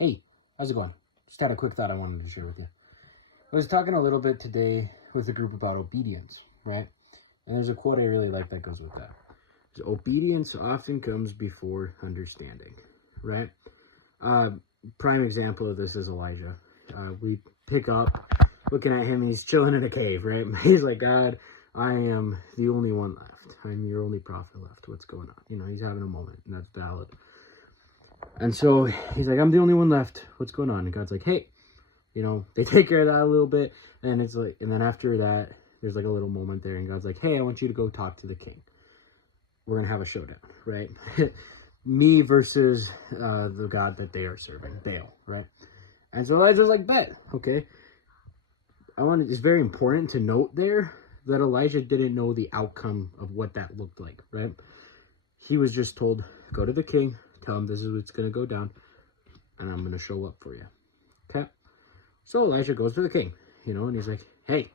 Hey, how's it going? Just had a quick thought I wanted to share with you. I was talking a little bit today with a group about obedience, right? And there's a quote I really like that goes with that. Obedience often comes before understanding, right? Prime example of this is Elijah. We pick up looking at him, and he's chilling in a cave, right? He's like, God, I am the only one left. I'm your only prophet left. What's going on? You know, he's having a moment, and that's valid. And so he's like, I'm the only one left. What's going on? And God's like, hey, you know, they take care of that a little bit. And it's like, and then after that, there's like a little moment there. And God's like, hey, I want you to go talk to the king. We're going to have a showdown, right? Me versus the God that they are serving, Baal, right? And so Elijah's like, bet, okay. It's very important to note there that Elijah didn't know the outcome of what that looked like, right? He was just told, go to the king, tell him this is what's going to go down, and I'm going to show up for you. Okay? So Elijah goes to the king, you know, and he's like, hey,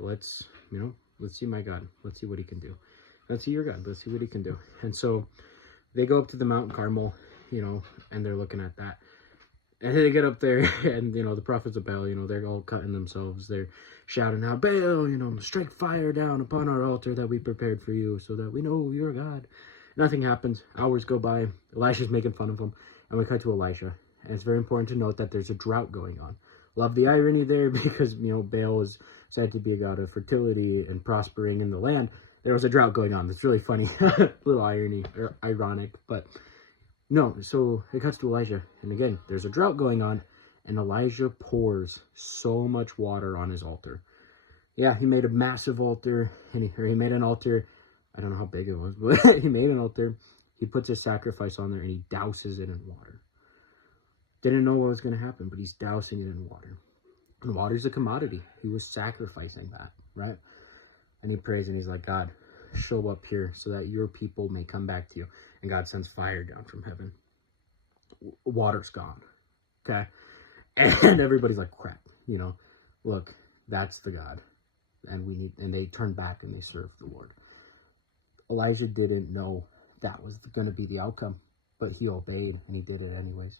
let's see my God. Let's see what he can do. Let's see your God. Let's see what he can do. And so they go up to the Mount Carmel, you know, and they're looking at that. And they get up there, and, you know, the prophets of Baal, you know, they're all cutting themselves. They're shouting out, Baal, you know, strike fire down upon our altar that we prepared for you so that we know you're God. Nothing happens. Hours go by. Elisha's making fun of them. And we cut to Elisha. And it's very important to note that there's a drought going on. Love the irony there because, you know, Baal is said to be a god of fertility and prospering in the land. There was a drought going on. That's really funny. Little irony, or ironic. But no, so it cuts to Elijah. And again, there's a drought going on. And Elijah pours so much water on his altar. Yeah, he made a massive altar. And he made an altar. I don't know how big it was, but he made an altar. He puts his sacrifice on there and he douses it in water. Didn't know what was going to happen, but he's dousing it in water. And water's a commodity. He was sacrificing that, right? And he prays and he's like, God, show up here so that your people may come back to you. And God sends fire down from heaven. Water's gone, okay? And everybody's like, crap, you know, look, that's the God. And they turn back and they serve the Lord. Elijah didn't know that was going to be the outcome, but he obeyed and he did it anyways.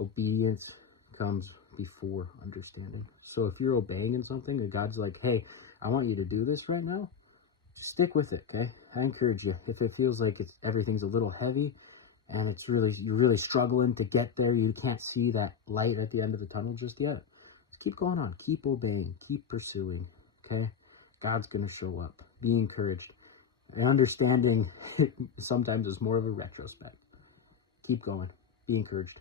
Obedience comes before understanding. So if you're obeying in something and God's like, hey, I want you to do this right now, stick with it, okay? I encourage you. If it feels like everything's a little heavy and you're really struggling to get there, you can't see that light at the end of the tunnel just yet, just keep going on. Keep obeying. Keep pursuing, okay? God's going to show up. Be encouraged. And understanding sometimes is more of a retrospect. Keep going. Be encouraged.